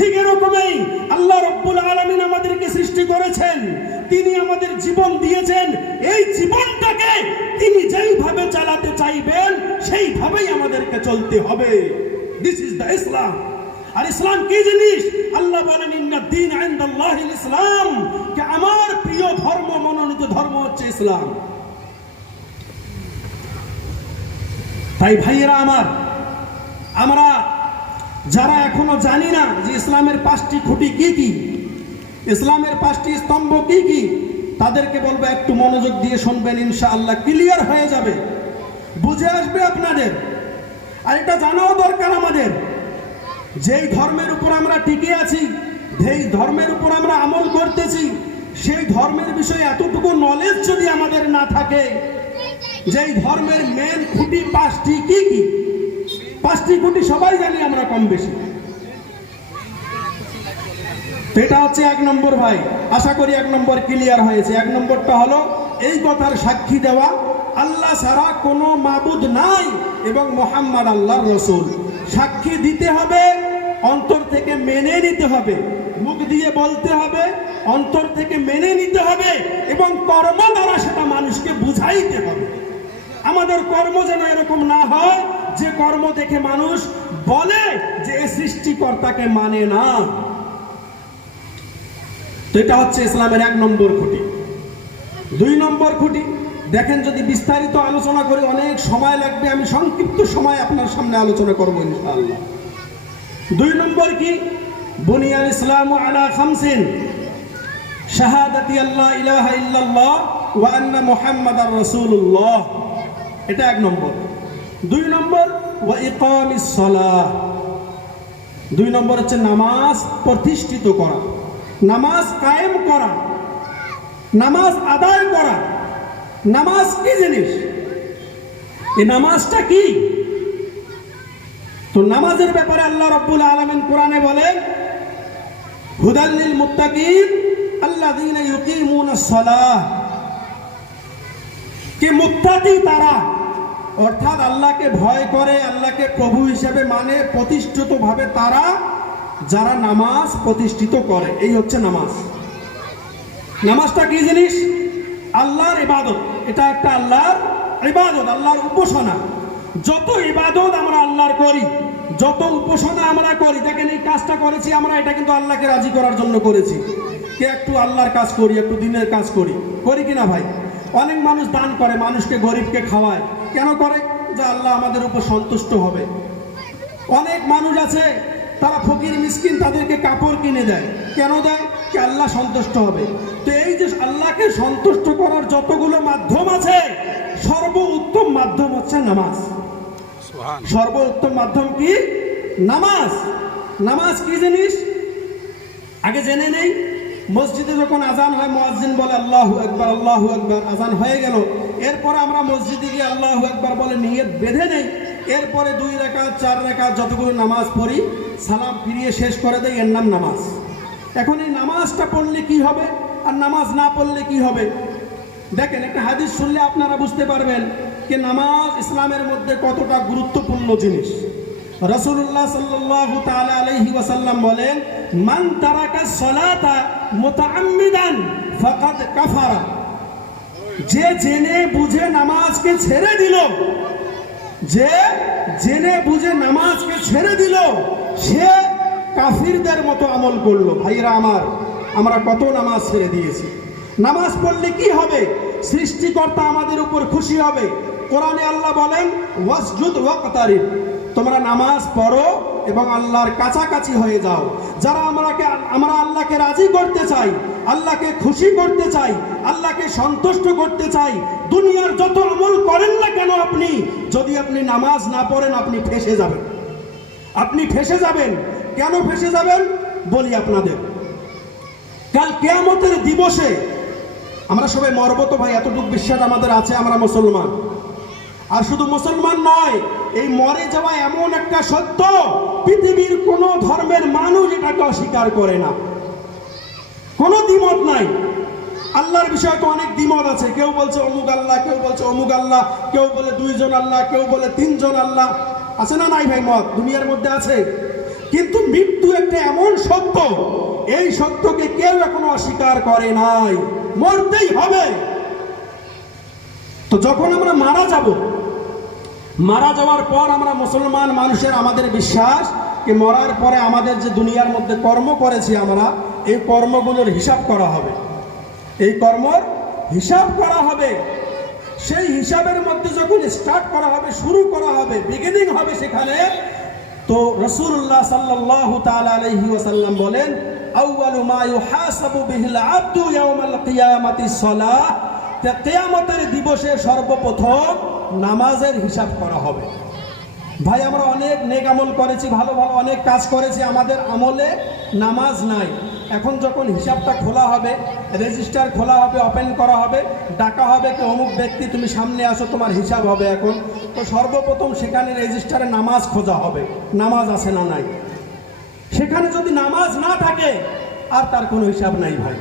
ঠিক এরকমই আল্লাহ রাব্বুল আলামিন আমাদেরকে সৃষ্টি করেছেন, তিনি আমাদের জীবন দিয়েছেন, এই জীবনটাকে তিনি যেইভাবে চালাতে চাইবেন সেইভাবেই আমাদেরকে চলতে হবে। দিস ইজ দ্য ইসলাম। আর ইসলাম কি জিনিস? আল্লাহ বলেন ইন্নাদ-দীন ইনদাল্লাহিল ইসলাম, যে আমার প্রিয় ধর্ম, মনোনীত ধর্ম হচ্ছে ইসলাম। তাই ভাইয়েরা আমার, আমরা যারা এখনো জানি না যে ইসলামের 5টি খুঁটি কি কি, ইসলামের 5টি স্তম্ভ কি কি, তাদেরকে বলবো একটু মনোযোগ দিয়ে শুনবেন, ইনশাআল্লাহ ক্লিয়ার হয়ে যাবে, বুঝে আসবে আপনাদের। আর এটা জানাও দরকার আমাদের, যেই ধর্মের উপর আমরা টিকে আছি, যেই ধর্মের উপর আমরা আমল করতেছি, সেই ধর্মের বিষয়ে এতটুকু নলেজ যদি আমাদের না থাকে, যেই ধর্মের মেন খুঁটি 5টি কি কি, 5টি খুঁটি সবাই জানি আমরা কম বেশি। এটা হচ্ছে 1 নম্বর ভাই, আশা করি 1 নম্বর ক্লিয়ার হয়েছে। 1 নম্বরটা হলো এই কথার সাক্ষী দেওয়া আল্লাহ ছাড়া কোনো মাবুদ নাই এবং মুহাম্মদ আল্লাহর রাসূল। সাক্ষী দিতে হবে, অন্তর থেকে মেনে নিতে হবে, মুখ দিয়ে বলতে হবে, অন্তর থেকে মেনে নিতে হবে এবং কর্ম দ্বারা সেটা মানুষকে বুঝাইতে হবে। আমাদের কর্ম যেন এরকম না হয় যে কর্ম দেখে মানুষ বলে যে এ সৃষ্টিকর্তাকে মানে না। তো এটা হচ্ছে ইসলামের 1 নম্বর খুঁটি। 2 নম্বর খুঁটি দেখেন, যদি বিস্তারিত আলোচনা করি অনেক সময় লাগবে, আমি সংক্ষিপ্ত সময় আপনার সামনে আলোচনা করব ইনশাআল্লাহ। 2 নম্বর কি? বুনিয়াল ইসলামু আলা 5 শাহাদাতি আল্লা ইলাহা ইল্লাল্লাহ ওয়া আন্না মুহাম্মাদার রাসূলুল্লাহ, এটা 1 নম্বর। 2 নম্বর ওয়া ইকামিস সালাহ, 2 নম্বর হচ্ছে নামাজ প্রতিষ্ঠিত করা, নামাজ কায়েম করা, নামাজ আদায় করা। নামাজ কি জিনিস? এই নামাজটা কি? তো নামাজের ব্যাপারে আল্লাহ রাব্বুল আলামিন কোরআনে বলেন, হুদাল লিল মুত্তাকিন আল্লাযীনা ইউকিমুনাস সালাহ, কে মুত্তাকি তারা, অর্থাৎ আল্লাহকে ভয় করে, আল্লাহকে প্রভু হিসেবে মানে প্রতিষ্ঠিতভাবে তারা যারা নামাজ প্রতিষ্ঠিত করে। এই হচ্ছে নামাজ। নামাজটা কি জিনিস? আল্লাহর ইবাদত, এটা একটা আল্লাহর ইবাদত, আল্লাহর উপাসনা। যত ইবাদত আমরা আল্লাহর করি, যত উপাসনা আমরা করি, দেখেন এই কাজটা করেছি আমরা, এটা কিন্তু আল্লাহকে রাজি করার জন্য করেছি। কে একটু আল্লাহর কাজ করি, একটু দিনের কাজ করি, করি কিনা ভাই? অনেক মানুষ দান করে, মানুষকে গরিবকে খাওয়ায়, কেন করে? যে আল্লাহ আমাদের উপর সন্তুষ্ট হবে। অনেক মানুষ আছে তারা ফকির মিসকিন, তাদেরকে কাপড় কিনে দেয়, কেন দেয়? যে আল্লাহ সন্তুষ্ট হবে। তো এই যে আল্লাহকে সন্তুষ্ট করার যতগুলো মাধ্যম আছে, সর্বোত্তম মাধ্যম হচ্ছে নামাজ। সর্বোত্তম মাধ্যম কি? নামাজ। নামাজ কি জিনিস আগে জেনে নেই। মসজিদে যখন আজান হয়, মুয়াজ্জিন বলে আল্লাহু আকবার, আল্লাহু আকবার, আজান হয়ে গেল, এরপরে আমরা মসজিদে গিয়ে আল্লাহু আকবার বলে নিয়ত বেঁধে নেই, এরপরে 2 রাকাত 4 রাকাত যতগুলো নামাজ পড়ি, সালাম ফিরিয়ে শেষ করে দেয়, এর নাম নামাজ। এখন এই নামাজটা পড়লে কি হবে আর নামাজ না পড়লে কি হবে? দেখেন, একটা হাদিস শুনলে আপনারা বুঝতে পারবেন যে নামাজ ইসলামের মধ্যে কতটা গুরুত্বপূর্ণ জিনিস। রাসূলুল্লাহ সাল্লাল্লাহু তাআলা আলাইহি ওয়াসাল্লাম বলেন, মান তারাকা সালাতা মুতাআম্মিদান ফাকাদ কাফারা, যে জেনে বুঝে নামাজকে ছেড়ে দিল, যে জেনে বুঝে নামাজকে ছেড়ে দিল, সে কাফিরদের মতো আমল করলো। ভাইরা আমার, আমরা কত নামাজ ছেড়ে দিয়েছি। নামাজ পড়লে কি হবে? সৃষ্টিকর্তা আমাদের উপর খুশি হবে। কোরআনে আল্লাহ বলেন, ওয়াসজুদ ওয়াকতারিব, তোমরা নামাজ পড়ো এবং আল্লাহর কাছাকাছি হয়ে যাও। যারা আমরা আল্লাহকে রাজি করতে চাই, আল্লাহকে খুশি করতে চাই, আল্লাহকে সন্তুষ্ট করতে চাই, দুনিয়ার যত আমল করেন না কেন আপনি, যদি আপনি নামাজ না পড়েন, আপনি ফেঁসে যাবেন। আপনি ফেঁসে যাবেন। কেন ফেঁসে যাবেন বলি আপনাদের। কাল কিয়ামতের দিবসে আমরা সবাই মরবো তো ভাই, এতটুকু বিশ্বাস আমাদের আছে, আমরা মুসলমান। আর শুধু মুসলমান নয়, এই মরে যাওয়া এমন একটা সত্য, পৃথিবীর কোন ধর্মের মানুষ এটাকে অস্বীকার করে না, কোনো দ্বিমত নাই। আল্লাহর বিষয়ে তো অনেক দ্বিমত আছে, কেউ বলছে অমুক আল্লাহ, কেউ বলছে অমুক আল্লাহ, কেউ বলে 2 জন আল্লাহ, কেউ বলে 3 জন আল্লাহ। আছে না নাই ভাই? মত দুনিয়ার মধ্যে আছে। কিন্তু মৃত্যু একটা এমন সত্য, এই সত্যকে কেউ এখনো অস্বীকার করে নাই, মরতেই হবে। তো যখন আমরা মারা যাব, মারা যাওয়ার পর আমরা মুসলমান মানুষের আমাদের বিশ্বাস যে মরার পরে আমাদের যে দুনিয়ার মধ্যে কর্ম করেছি আমরা, এই কর্মগুলোর হিসাব করা হবে, এই কর্মর হিসাব করা হবে। সেই হিসাবের মধ্যে যখন স্টার্ট করা হবে, শুরু করা হবে, বিগিনিং হবে সেখানে, তো রাসূলুল্লাহ সাল্লাল্লাহু তাআলা আলাইহি ওয়াসাল্লাম বলেন, আউয়ালু মা ইউহাসাবু বিহিল আবদু ইয়াউমাল কিয়ামাতিস সালাহ, কিয়ামতের দিবসে সর্বপ্রথম নামাজের হিসাব করা হবে। ভাই আমরা অনেক নেক আমল করেছি, ভালো ভালো অনেক কাজ করেছি, আমাদের আমলে নামাজ নাই। এখন যখন হিসাবটা খোলা হবে, রেজিস্টার খোলা হবে, ওপেন করা হবে, ডাকা হবে কি অমুক ব্যক্তি তুমি সামনে আসো, তোমার হিসাব হবে এখন, তো সর্বপ্রথম সেখানে রেজিস্টারে নামাজ খোঁজা হবে, নামাজ আছে না নাই। সেখানে যদি নামাজ না থাকে আর তার কোনো হিসাব নাই ভাই,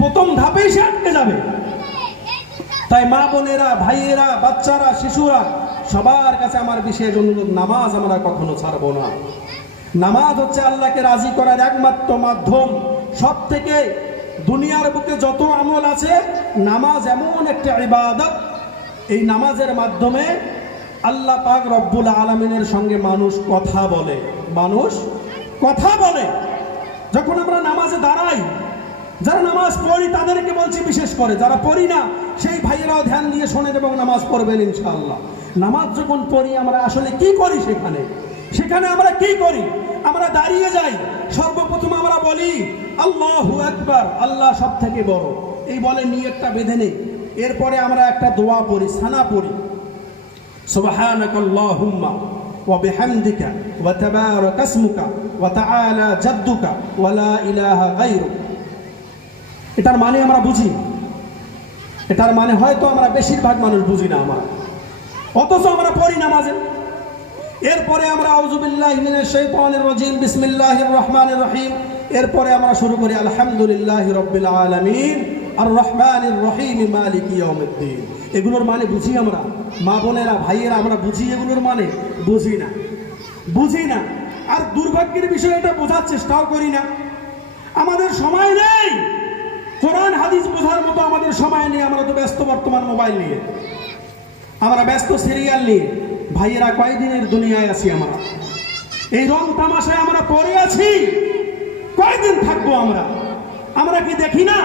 প্রথম ধাপেই সে আটকে যাবে। তাই মা বোনেরা, ভাইয়েরা, বাচ্চারা, শিশুরা, সবার কাছে আমার বিশেষ অনুরোধ, নামাজ আমরা কখনো ছাড়বো না। নামাজ হচ্ছে আল্লাহকে রাজি করার একমাত্র মাধ্যম। সব থেকে দুনিয়ার বুকে যত আমল আছে, নামাজ এমন একটা ইবাদত, এই নামাজের মাধ্যমে আল্লাহ পাক রব্বুল আলামিনের সঙ্গে মানুষ কথা বলে, মানুষ কথা বলে। যখন আমরা নামাজে দাঁড়াই, যারা নামাজ পড়ি তাদেরকে বলছি বিশেষ করে, যারা পড়ি না সেই ভাইয়েরাও ধ্যান দিয়ে শোনেন এবং নামাজ পড়বেন ইনশাআল্লাহ। নামাজ যখন পড়ি আমরা আসলে কি করি, সেখানে আমরা কি করি? আমরা দাঁড়িয়ে যাই, সর্বপ্রথম আমরা বলি আল্লাহু আকবার, আল্লাহ সব থেকে বড়, এই বলে নিয়তটা বেঁধে নেই। এরপরে আমরা একটা দোয়া পড়ি, সানা পড়ি, সুবহানাকাল্লাহুম্মা ওয়া বিহামদিকা ওয়া তাবারাকা ইসমুকা ওয়া তাআলা জাদ্দুকা ওয়া লা ইলাহা গায়রুক। এটার মানে আমরা বুঝি, এটার মানে হয়তো আমরা বেশিরভাগ মানুষ বুঝি না আমরা, অথচ আমরা পড়ি নামাজে। এরপরে আমরা আউযু বিল্লাহি মিনাশ শাইতানির রাজিম, বিসমিল্লাহির রহমানির রহিম। এরপরে আমরা শুরু করি আলহামদুলিল্লাহি রাব্বিল আলামিন আর রহমানির রহিম মালিকি ইয়াউমিদ্দিন। এগুলোর মানে বুঝি আমরা? মা বোনেরা, ভাইয়েরা, আমরা বুঝি এগুলোর মানে? বুঝি না। আর দুর্ভাগ্যের বিষয়, এটা বোঝার চেষ্টাও করি না। আমাদের সময় নেই, কোরআন হাদিস বোঝার মতো আমাদের সময় নেই। আমরা তো ব্যস্ত বর্তমান মোবাইল নিয়ে, আমরা ব্যস্ত সিরিয়াল নিয়ে। ভাইয়েরা, কয়দিনের দুনিয়ায় আছি আমরা? এই রং তামাশায় আমরা পড়ে আছি, কয়দিন থাকবো আমরা কি দেখি না?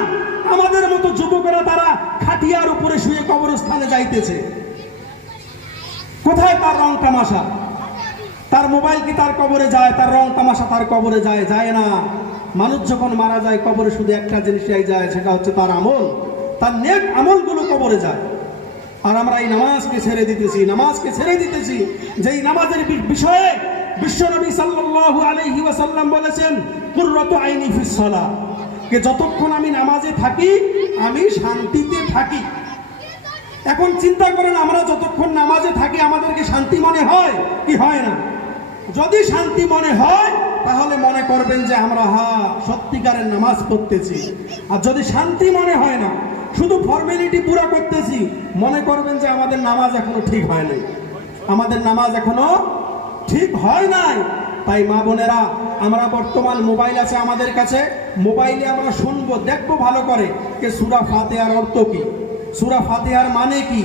আমাদের মতো যুবকেরা তারা খাটিয়ার উপরে শুয়ে কবরস্থানে যাইতেছে। কোথায় তার রং তামাশা? তার মোবাইল কি তার কবরে যায়? তার রং তামাশা তার কবরে যায় না। মানুষ যখন মারা যায়, কবরে শুধু একটা জিনিসই যায়, সেটা হচ্ছে তার আমল, তার নেক আমলগুলো কবরে যায়। আর আমরা এই নামাজকে ছেড়ে দিতেছি, যেই নামাজের বিষয়ে বিশ্বনবী সাল্লাল্লাহু আলাইহি ওয়াসাল্লাম বলেছেন, কুররাতু আইনি ফিস সালাহ, যে যতক্ষণ আমি নামাজে থাকি আমি শান্তিতে থাকি। এখন চিন্তা করেন, আমরা যতক্ষণ নামাজে থাকি আমাদেরকে শান্তি মনে হয় কি হয় না? যদি শান্তি মনে হয় তাহলে মনে করবেন যে আমরা সত্যিকারের নামাজ পড়তেছি। আর যদি শান্তি মনে হয় না, শুধু ফর্মালিটি পুরো করতেছি, মনে করবেন যে আমাদের নামাজ এখনো ঠিক হয় নাই, তাই মা বোনেরা, আমরা বর্তমান মোবাইল আছে আমাদের কাছে, মোবাইলে আমরা শুনবো, দেখবো ভালো করে যে সূরা ফাতিহার অর্থ কি, সূরা ফাতিহার মানে কি,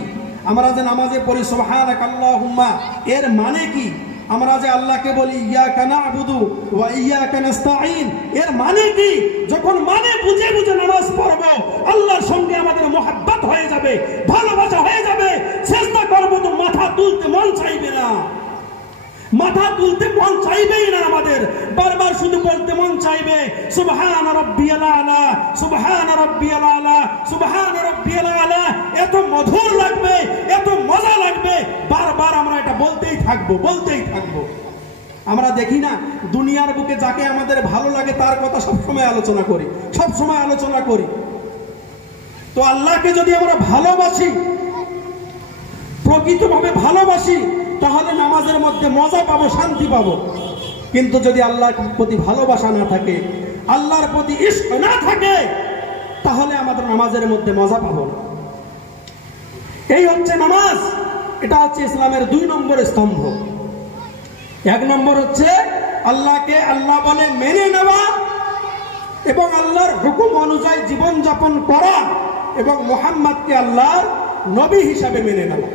আমরা যে নামাজে পড়ি সুবহানাকাল্লাহুম্মা, এর মানে কি, আমরা যে আল্লাহকে বলি ইয়াকা না'বুদু ওয়া ইয়াকা নাস্তাঈন, এর মানে কি? যখন মানে বুঝে নামাজ পড়বো, আল্লাহর সঙ্গে আমাদের মহব্বত হয়ে যাবে, ভালোবাসা হয়ে যাবে। চেষ্টা করবো তো মাথা তুলতে মন চাইবে না, আমাদের বারবার শুধু বলতে মন চাইবে সুবহান রাব্বিয়াল আলা, সুবহান রাব্বিয়াল আলা, সুবহান রাব্বিয়াল আলা। এত মধুর লাগবে, এত মজা লাগবে, বারবার আমরা এটা বলতেই থাকবো। আমরা দেখি না, দুনিয়ার বুকে যাকে আমাদের ভালো লাগে তার কথা সবসময় আলোচনা করি। তো আল্লাহকে যদি আমরা ভালোবাসি, প্রকৃতভাবে ভালোবাসি, তাহলে নামাজের মধ্যে মজা পাবো, শান্তি পাবো। কিন্তু যদি আল্লাহর প্রতি ভালোবাসা না থাকে, আল্লাহর প্রতি ইশক না থাকে, তাহলে আমাদের নামাজের মধ্যে মজা পাবো না। এই হচ্ছে নামাজ। এটা হচ্ছে ইসলামের 2 নম্বর স্তম্ভ। 1 নম্বর হচ্ছে আল্লাহকে আল্লাহ বলে মেনে নেওয়া এবং আল্লাহর হুকুম অনুযায়ী জীবন যাপন করা এবং মুহাম্মদকে আল্লাহর নবী হিসাবে মেনে নেওয়া,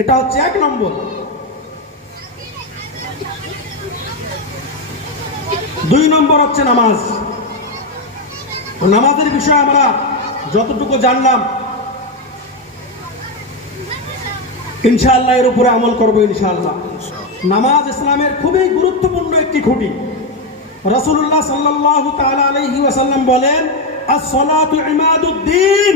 এটা হচ্ছে 1 নম্বর। 2 নম্বর হচ্ছে নামাজ। নামাজের বিষয়ে আমরা যতটুকু জানলাম ইনশাআল্লাহ এর উপরে আমল করব ইনশাআল্লাহ। নামাজ ইসলামের খুবই গুরুত্বপূর্ণ একটি খুঁটি। রাসূলুল্লাহ সাল্লাল্লাহু তাআলা আলাইহি ওয়াসাল্লাম বলেন, আস-সালাতু ইমাদুদ্দিন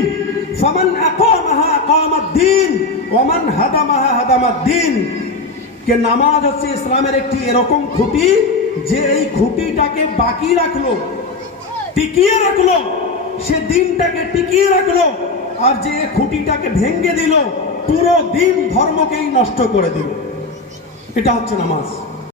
ফামান আকামাহা আকামাদ্দিন ওয়া মান হাদামাহা হাদামাদ্দিন। কে নামাজ হচ্ছে ইসলামের একটি এরকম খুঁটি যে এই খুঁটিটাকে বাকি রাখলো, টিকিয়ে রাখলো, সে দিনটাকে টিকিয়ে রাখলো, আর যে খুঁটিটাকে ভেঙে দিল পুরো দিন ধর্মকেই নষ্ট করে দিল। এটা হচ্ছে নামাজ।